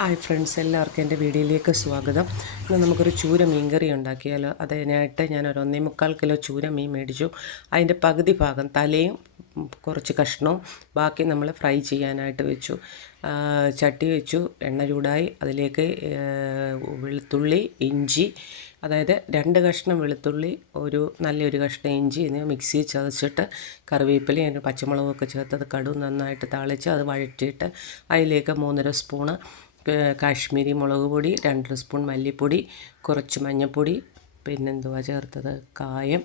Hi friends, എല്ലാവർക്കും എൻ്റെ വീഡിയോയിലേക്ക് സ്വാഗതം. ഇന്ന് നമുക്കൊരു ചൂര മീൻ കറി ഉണ്ടാക്കിയാലോ. അതിനായിട്ട് ഞാനൊരു 1.25 കിലോ ചൂര മീൻ മേടിച്ചു. അതിൻ്റെ പകുതി ഭാഗം തലയും കുറച്ച് കഷ്ണവും ബാക്കി നമ്മൾ ഫ്രൈ ചെയ്യാനായിട്ട് വെച്ചു. ചട്ടി വെച്ചു, എണ്ണ ചൂടായി. അതിലേക്ക് വെളുത്തുള്ളി, ഇഞ്ചി, അതായത് 2 കഷ്ണം വെളുത്തുള്ളി, നല്ലൊരു കഷ്ണം ഇഞ്ചി എന്നിവ മിക്സിയിൽ ചതച്ചിട്ട് കറിവേപ്പിലയും പച്ചമുളകൊക്കെ ചേർത്തത് കടുക് നന്നായിട്ട് താളിച്ച് അത് വഴറ്റിയിട്ട് അതിലേക്ക് 3.5 സ്പൂണ് കാശ്മീരി മുളക് പൊടി, 2 സ്പൂൺ മല്ലിപ്പൊടി, കുറച്ച് മഞ്ഞൾപ്പൊടി, പിന്നെന്തുവാ ചേർത്തത്, കായം,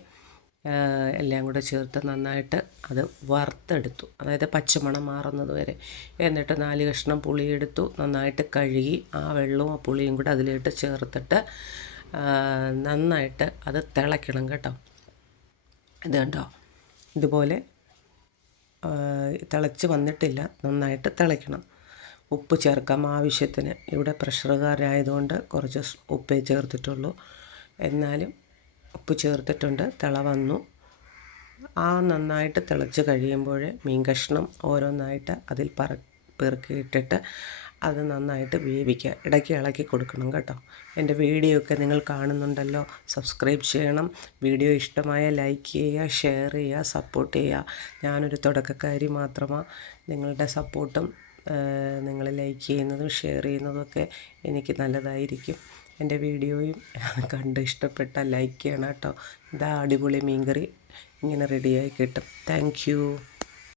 എല്ലാം കൂടെ ചേർത്ത് നന്നായിട്ട് അത് വറുത്തെടുത്തു. അതായത് പച്ചമണം മാറുന്നത് വരെ. എന്നിട്ട് 4 കഷ്ണം പുളിയെടുത്തു, നന്നായിട്ട് കഴുകി ആ വെള്ളവും ആ പുളിയും കൂടെ അതിലിട്ട് ചേർത്തിട്ട് നന്നായിട്ട് അത് തിളയ്ക്കണം കേട്ടോ. ഇത് കണ്ടോ, ഇതുപോലെ തിളച്ച് വന്നിട്ടില്ല, നന്നായിട്ട് തിളയ്ക്കണം. ഉപ്പ് ചേർക്കാം ആവശ്യത്തിന്. ഇവിടെ പ്രഷറുകാരായതുകൊണ്ട് കുറച്ച് ഉപ്പേ ചേർത്തിട്ടുള്ളൂ, എന്നാലും ഉപ്പ് ചേർത്തിട്ടുണ്ട്. തിള വന്നു. നന്നായിട്ട് തിളച്ച് കഴിയുമ്പോൾ മീൻ കഷ്ണം ഓരോന്നായിട്ട് അതിൽ പെറുക്കിയിട്ടിട്ട് അത് നന്നായിട്ട് വേവിക്കുക. ഇടയ്ക്ക് ഇളക്കി കൊടുക്കണം കേട്ടോ. എൻ്റെ വീഡിയോ ഒക്കെ നിങ്ങൾ കാണുന്നുണ്ടല്ലോ, സബ്സ്ക്രൈബ് ചെയ്യണം. വീഡിയോ ഇഷ്ടമായ ലൈക്ക് ചെയ്യുക, ഷെയർ ചെയ്യുക, സപ്പോർട്ട് ചെയ്യുക. ഞാനൊരു തുടക്കക്കാരി മാത്രമാണ്. നിങ്ങളുടെ സപ്പോർട്ടും നിങ്ങൾ ലൈക്ക് ചെയ്യുന്നതും ഷെയർ ചെയ്യുന്നതൊക്കെ എനിക്ക് നല്ലതായിരിക്കും. എൻ്റെ വീഡിയോയും കണ്ട് ഇഷ്ടപ്പെട്ടാൽ ലൈക്ക് ചെയ്യണം കേട്ടോ. ഇതാ അടിപൊളി മീൻകറി ഇങ്ങനെ റെഡിയായി കിട്ടും. Thank you.